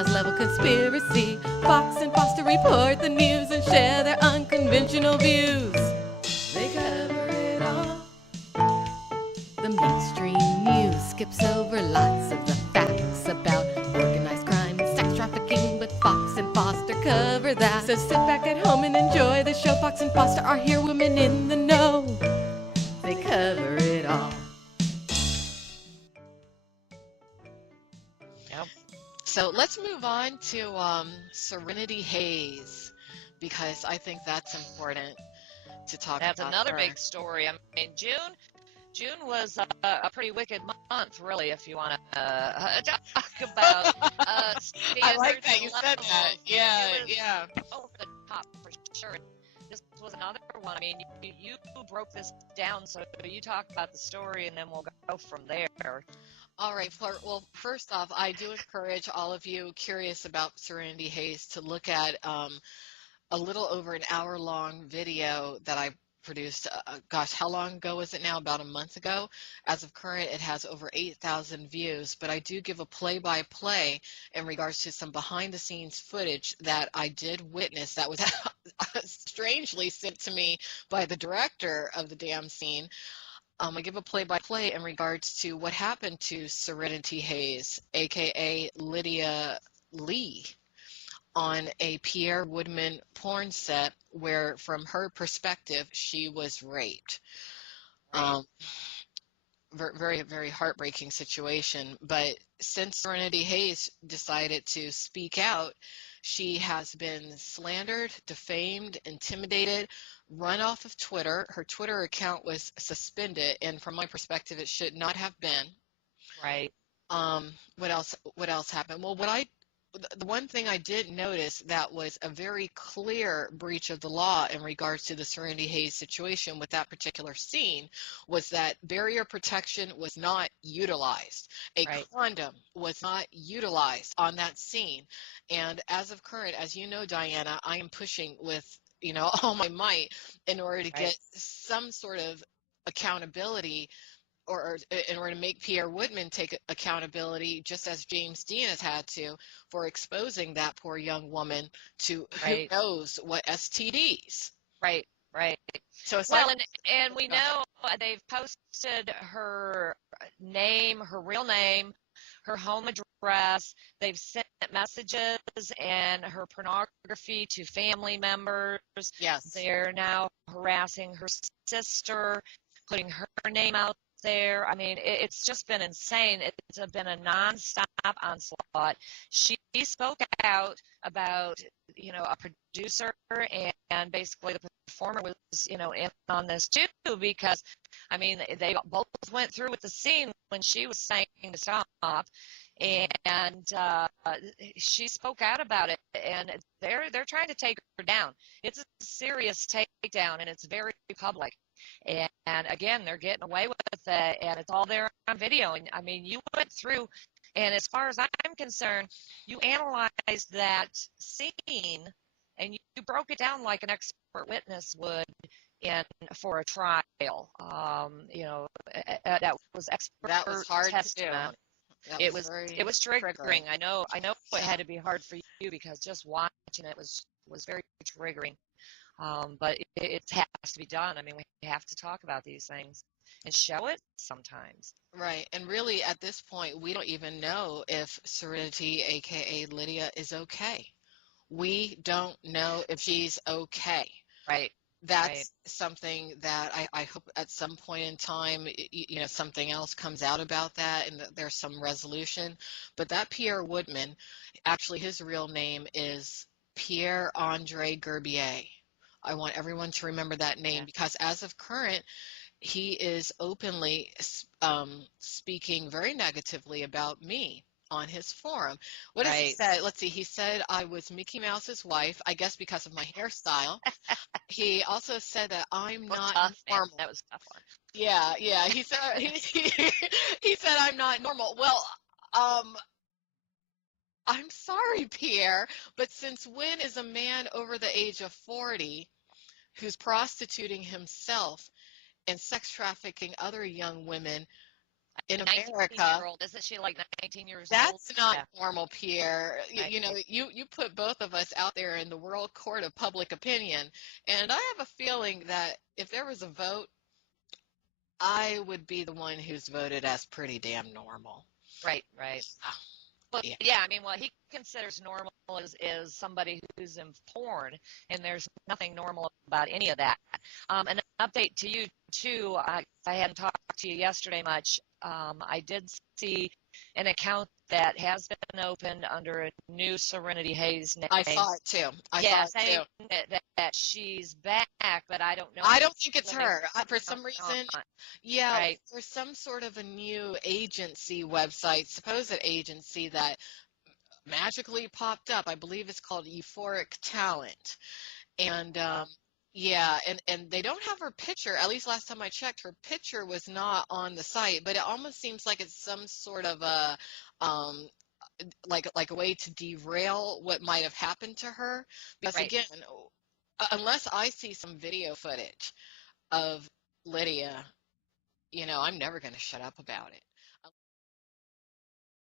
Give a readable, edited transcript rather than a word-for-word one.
enterprise level conspiracy. Foxx and Foster report the news and share their unconventional views. They cover it all. The mainstream news skips over lots of the facts about organized crime, sex trafficking, but Foxx and Foster cover that. So sit back at home and enjoy the show. Foxx and Foster are here, women in the know. They cover it all. Yep. So let's move on to Serenity Haze, because I think that's important to talk about. That's another big story. I mean, June was a pretty wicked month, really, if you want to talk about I like that you said that. Yeah. Over the top for sure. This was another one. I mean, you broke this down, so you talk about the story, and then we'll go from there. All right. Well, first off, I do encourage all of you curious about Serenity Haze to look at a little over an hour-long video that I produced. Gosh, how long ago was it now? About a month ago. As of current, it has over 8,000 views, but I do give a play-by-play in regards to some behind-the-scenes footage that I did witness that was strangely sent to me by the director of the damn scene. I give a play-by-play in regards to what happened to Serenity Haze, aka Lydia Lee, on a Pierre Woodman porn set where, from her perspective, she was raped. Very, very heartbreaking situation. But since Serenity Haze decided to speak out, she has been slandered, defamed, intimidated, run off of Twitter. Her Twitter account was suspended, and from my perspective, it should not have been. Right. What else happened? Well, the one thing I did notice that was a very clear breach of the law in regards to the Serenity Haze situation with that particular scene was that barrier protection was not utilized. A condom was not utilized on that scene. And as of current, as you know, Diana, I am pushing with, all my might in order to get some sort of accountability, or in order to make Pierre Woodman take accountability, just as James Dean has had to, for exposing that poor young woman to who knows what STDs. Right. So and we know they've posted her name, her real name, her home address. They've sent messages and her pornography to family members. Yes. They're now harassing her sister, putting her name out there. I mean, it's just been insane. It's been a nonstop onslaught. She spoke out about, a producer, and basically the performer was, in on this too, because, I mean, they both went through with the scene when she was saying to stop, and she spoke out about it, and they're trying to take her down. It's a serious takedown, and it's very public. And again, they're getting away with it, and it's all there on video. And I mean, you went through, and as far as I'm concerned, you analyzed that scene, and you broke it down like an expert witness would for a trial. That was expert. That was hard testimony. to do. It was triggering. I know it had to be hard for you, because just watching it was very triggering. But it has to be done. I mean, we have to talk about these things and show it sometimes. Right. And really, at this point, we don't even know if Serenity, a.k.a. Lydia, is okay. We don't know if she's okay. Right. That's something that I hope at some point in time, something else comes out about that and that there's some resolution. But that Pierre Woodman, actually, his real name is Pierre Andre Gerbier. I want everyone to remember that name, because as of current, he is openly speaking very negatively about me on his forum. What does he say? Let's see. He said I was Mickey Mouse's wife, I guess because of my hairstyle. He also said that I'm not normal. That was a tough one. Yeah. He said he said I'm not normal. Well, I'm sorry, Pierre, but since when is a man over the age of 40 who's prostituting himself and sex trafficking other young women in America. 19-year-old. Isn't she like 19 years old? That's not Yeah. normal, Pierre. Right. You know, you put both of us out there in the world court of public opinion, and I have a feeling that if there was a vote, I would be the one who's voted as pretty damn normal. Right. Well, Yeah. yeah, I mean, what he considers normal is somebody who's in porn, and there's nothing normal about any of that. An update to you, too. I hadn't talked to you yesterday much. I did see an account that has been opened under a new Serenity Haze name. I saw it too. Yeah, saying that she's back, but I don't know. I don't think it's her. For some reason, yeah, Right. there's some sort of a new agency website, supposed agency that magically popped up. I believe it's called Euphoric Talent. And yeah, and they don't have her picture. At least last time I checked, her picture was not on the site, but it almost seems like it's some sort of a like a way to derail what might have happened to her. Because Right. again, unless I see some video footage of Lydia, you know, I'm never going to shut up about it.